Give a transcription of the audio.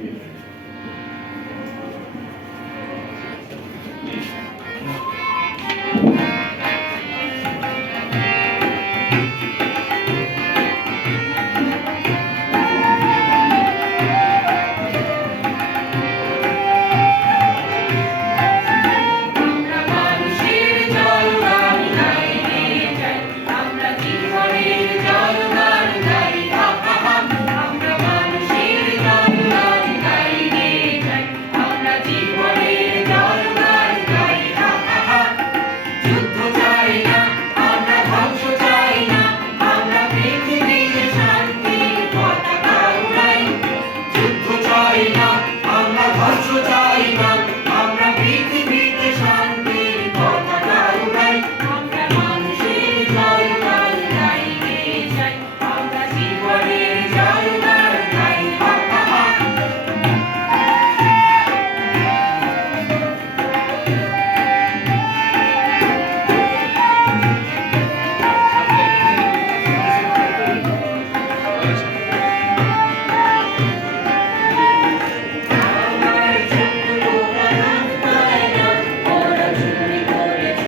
Amen.